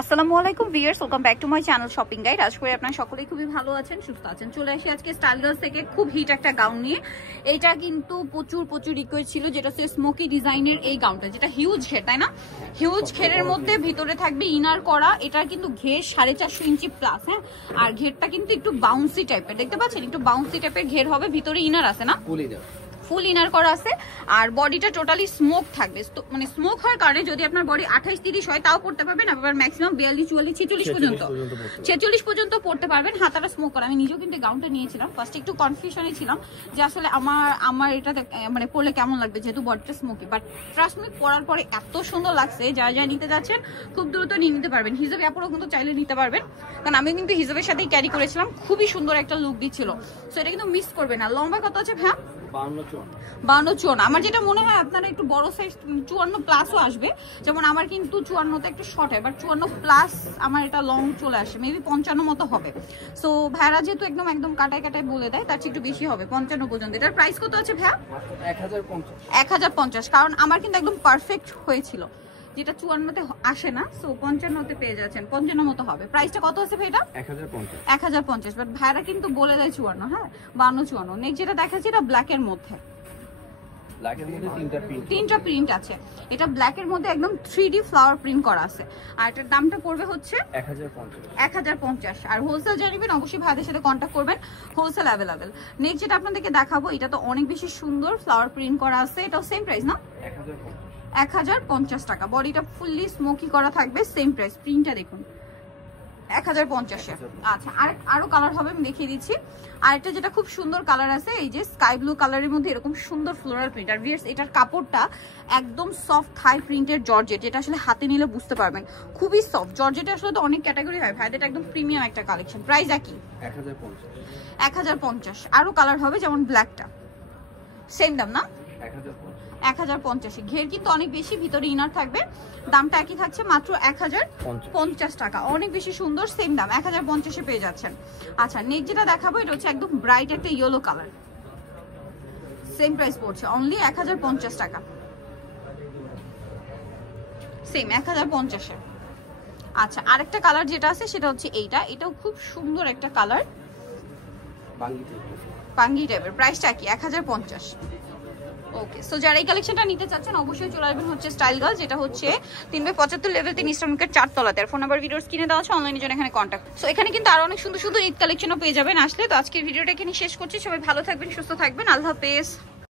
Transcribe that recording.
আসসালামু আলাইকুম viewers, welcome back to my channel shopping guide. আশা করি আপনারা সকলেই খুবই ভালো আছেন, সুস্থ আছেন। চলে আসি আজকে স্টাইল গার্লস থেকে খুব হিট একটা গাউন নিয়ে। এইটা কিন্তু প্রচুর রিকোয়েস্ট ছিল, যেটা হচ্ছে স্মোকি ডিজাইনের এই গাউনটা, যেটা হিউজ ঘের, তাই না? হিউজ ঘেরের মধ্যে ভিতরে থাকবে ইনার করা। এটার কিন্তু ঘের 4.5 ইঞ্চি প্লাস, হ্যাঁ। আর ঘেরটা কিন্তু একটু বাউন্সি টাইপের, দেখতে পাচ্ছেন? একটু বাউন্সি টাইপের ঘের হবে, ভিতরে ইনার আছে না, ফুল ইনার করা আছে। আর বডিটা টোটালি স্মোক থাকবে, মানে স্মোক হওয়ার কারণে যদি আপনার বডি 28-30 হয় তাও পড়তে পারবেন, আবার ম্যাক্সিমাম 42-44-46 পর্যন্ত পড়তে পারবেন। হাতাটা স্মোক করা। আমি নিজেও কিন্তু গাউনটা নিয়েছিলাম, ফার্স্টে একটু কনফিউশনে ছিলাম যে আসলে আমার এটা মানে পরলে কেমন লাগবে, যেহেতু বডিটা স্মোকি। বাট ট্রাস্ট মি, পরার পরে এত সুন্দর লাগছে, যা নিতে যাচ্ছেন খুব দ্রুত নিয়ে নিতে পারবেন। হিজাবে আপনারাও কিন্তু চাইলে নিতে পারবেন, কারণ আমি কিন্তু হিজাবের সাথেই ক্যারি করেছিলাম, খুবই সুন্দর একটা লুক দিচ্ছিল। সো এটা কিন্তু মিস করবে না। লম্বা কত আছে ভাই? 52-54। আমার যেটা মনে হয় আপনারা একটু বড় সাইজ 54 প্লাসও আসবে, যেমন আমার কিন্তু 54তে একটু শর্ট হয়, বাট 54 প্লাস আমার এটা লং চলে আসে, মেবি 55 মতো হবে। সো ভাইরা যেহেতু একদম কাটায় বলে দেয়, তার চেয়ে একটু বেশি হবে, 55 পর্যন্ত। এটার প্রাইস কত আছে ভাইয়া? 1050। কারণ আমার কিন্তু একদম পারফেক্ট হয়েছিল, যেটা 54তে আসে না। সো 55তে পেয়ে যাচ্ছেন, 55 মতো হবে। প্রাইসটা কত আছে ভাই? এটা 1050। বাট ভাইরা কিন্তু বলে দেয় 54, হ্যাঁ, 52-54। নেক্সট যেটা দেখাচ্ছি, এটা ব্ল্যাকের মধ্যে, তিনটা প্রিন্ট আছে। এটা ব্ল্যাকের মধ্যে একদম 3D ফ্লাওয়ার প্রিন্ট করা আছে। আর এটার দামটা পড়বে হচ্ছে 1050। আর হোলসেল জানিবেন অবশ্যই ভাইদের সাথে কন্ট্যাক্ট করবেন, হোলসেল অ্যাভেলেবেল। নেক্সট যেটা আপনাদেরকে দেখাবো, এটা তো অনেক বেশি সুন্দর, ফ্লাওয়ার প্রিন্ট করা আছে। এটাও সেম প্রাইস না? 1050 টাকা। বডিটা ফুললি স্মোকি করা থাকবে, সেম প্রাইস। প্রিন্টটা দেখুন, 1050-এ। আচ্ছা, আরো কালার হবে, আমি দেখিয়ে দিচ্ছি। আরেকটা যেটা খুব সুন্দর কালার আছে, এই যে স্কাই ব্লু কালারের মধ্যে এরকম সুন্দর ফ্লোরাল প্রিন্ট। আর ভিউয়ার্স, এটার কাপড়টা একদম সফট থাই প্রিন্টের জর্জেট, যেটা আসলে হাতে নিলে বুঝতে পারবেন খুবই সফট। জর্জেটে আসলে তো অনেক ক্যাটাগরি হয়, ভাইদের একদম প্রিমিয়াম একটা কালেকশন। প্রাইস একই, 1050। আরো কালার হবে, যেমন ব্ল্যাকটা সেম দাম না, 1050। ঘের কিন্তু অনেক বেশি, ভিতরে ইনার থাকবে। দামটা একই থাকছে, মাত্র 1050 টাকা। অনেক বেশি সুন্দর, সেম দাম, 1050-এ পেয়ে যাচ্ছেন। আচ্ছা, নেক্সট যেটা দেখাবো, এটা হচ্ছে একদম ব্রাইট একটা ইয়েলো কালার, সেম প্রাইস পড়ছে অনলি 1050 টাকা, সেম 1050-এ। আচ্ছা, আরেকটা কালার যেটা আছে সেটা হচ্ছে এইটা, এটাও খুব সুন্দর একটা কালার, পাঙ্গি টাইপের। প্রাইসটা কি? 1050। ওকে, সো যারা এই কালেকশনটা নিতে চাচ্ছেন অবশ্যই চলে আসবেন হচ্ছে স্টাইল গার্ল, যেটা হচ্ছে 3/75 লেভেল 3 ইস্টার্ন মার্কেট 4 তলাতে। আর ফোন নাম্বার ভিডিওর স্ক্রিনে দেওয়া আছে, অনলাইনে জন্য এখানে কন্ট্যাক্ট। সো এখানে কিন্তু আরো অনেক সুন্দর ঈদ কালেকশনও পেয়ে যাবেন আসলে। তো আজকের ভিডিওটা এখানে শেষ করছি। সবাই ভালো থাকবেন, সুস্থ থাকবেন, আল্লাহ হাফেজ।